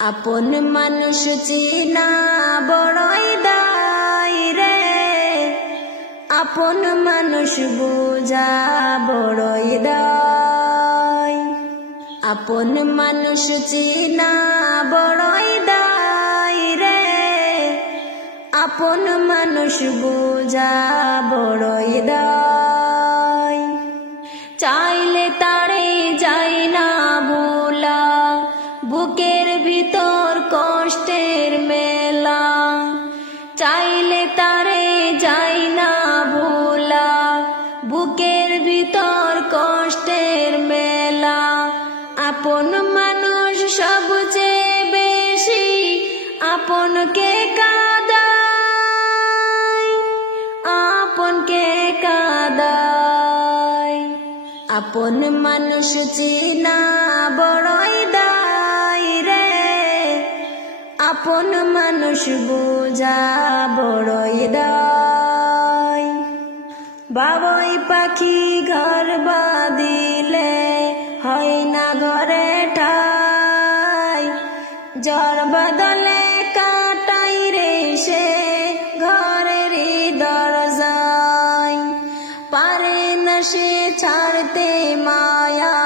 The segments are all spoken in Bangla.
আপন মানুষ চিনা বড়ই দায় রে, আপন মানুষ বোঝা বড়ই দায়। আপন মানুষ চিনা বড়ই দায় রে, আপন মানুষ বোঝা বড়ই দায়। চাইলে তারে যায় না ভোলা, বুকের ভিতর কষ্টের মেলা। চাইলে তারে যায় না ভোলা, বুকের ভিতর কষ্টের মেলা। আপন মানুষ সবচেয়ে বেশি আপনকে কাঁদায়, আপনকে কাঁদায়। আপন মানুষ চিনা বড়ই দায় রে, আপন মানুষ বোঝা বড়ই দায়। বাবুই পাখি ঘর বাঁধিলে হয় না ঘরে ঠাই, ঝড় বাদলে কাটাই রে সে ঘরের দরজায়। পারে না সে ছাড়তে মায়া,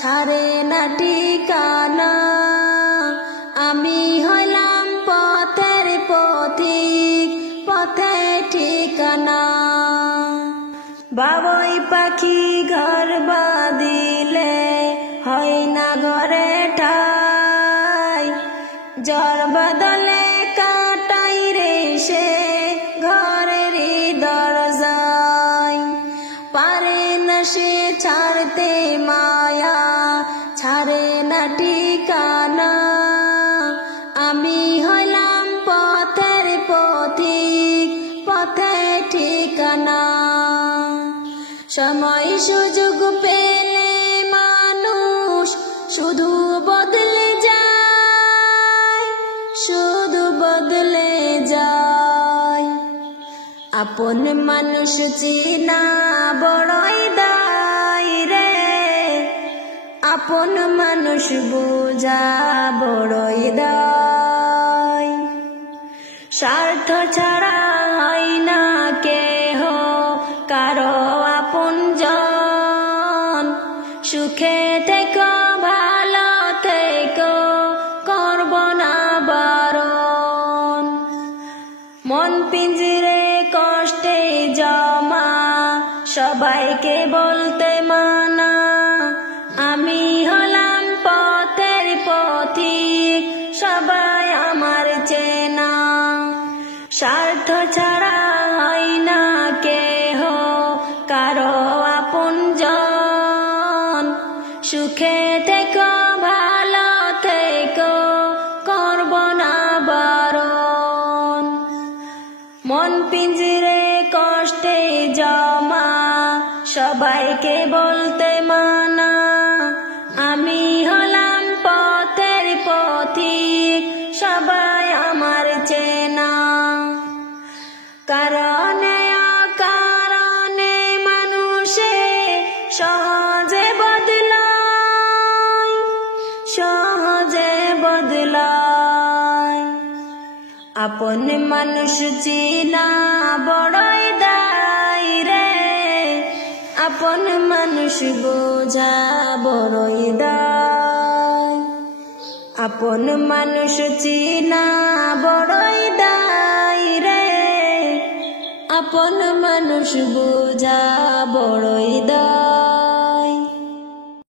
ছাড়ে না ঠিকানা। আমি হলাম পথের পথিক, পথে ঠিকানা। বাবুই পাখি ঘর বাঁধিলে হয় না ঘরে ঠাই, ঝড় বাদলে কাটাই রে সে ঘরের দরজায়। পারে না সে ছাড়তে মায়া, ছাড়ে না ঠিকানা। আমি হলাম পথের পথিক, পথে ঠিকানা। সময় সুযোগ পেলে মানুষ শুধু বদলে যায়, শুধু বদলে যায়। আপন মানুষ চিনা বড়ই দায় রে, আপন মানুষ বোঝা বড়ই দায়। স্বার্থ ছাড়া হয় না কেহ কারো আপনজন, সুখে থেকো ভালো থেকো করব না বারণ। মন পিঞ্জরে কষ্টে জমা, সবাইকে বলতে মানা। আমি হলাম পথের পথিক, সবাই আমার চেনা। স্বার্থ ছাড়া হয় না কেহ কারো আপনজন, সুখে থেকো ভালো থেকো করব না বারণ। মন পিঞ্জরে কষ্টে জমা, সবাইকে বলতে মানা। আমি হলাম পথের পথিক, সবাই আমার চেনা। কারণে অকারণে মানুষে সহজে বদলায়, সহজে বদলায়। আপন মানুষ চিনা বড়ই দায় রে, আপন মানুষ বোঝা বড়ই দায়। আপন মানুষ চিনা বড়ই দায় রে, আপন মানুষ বোঝা বড়ই দায়।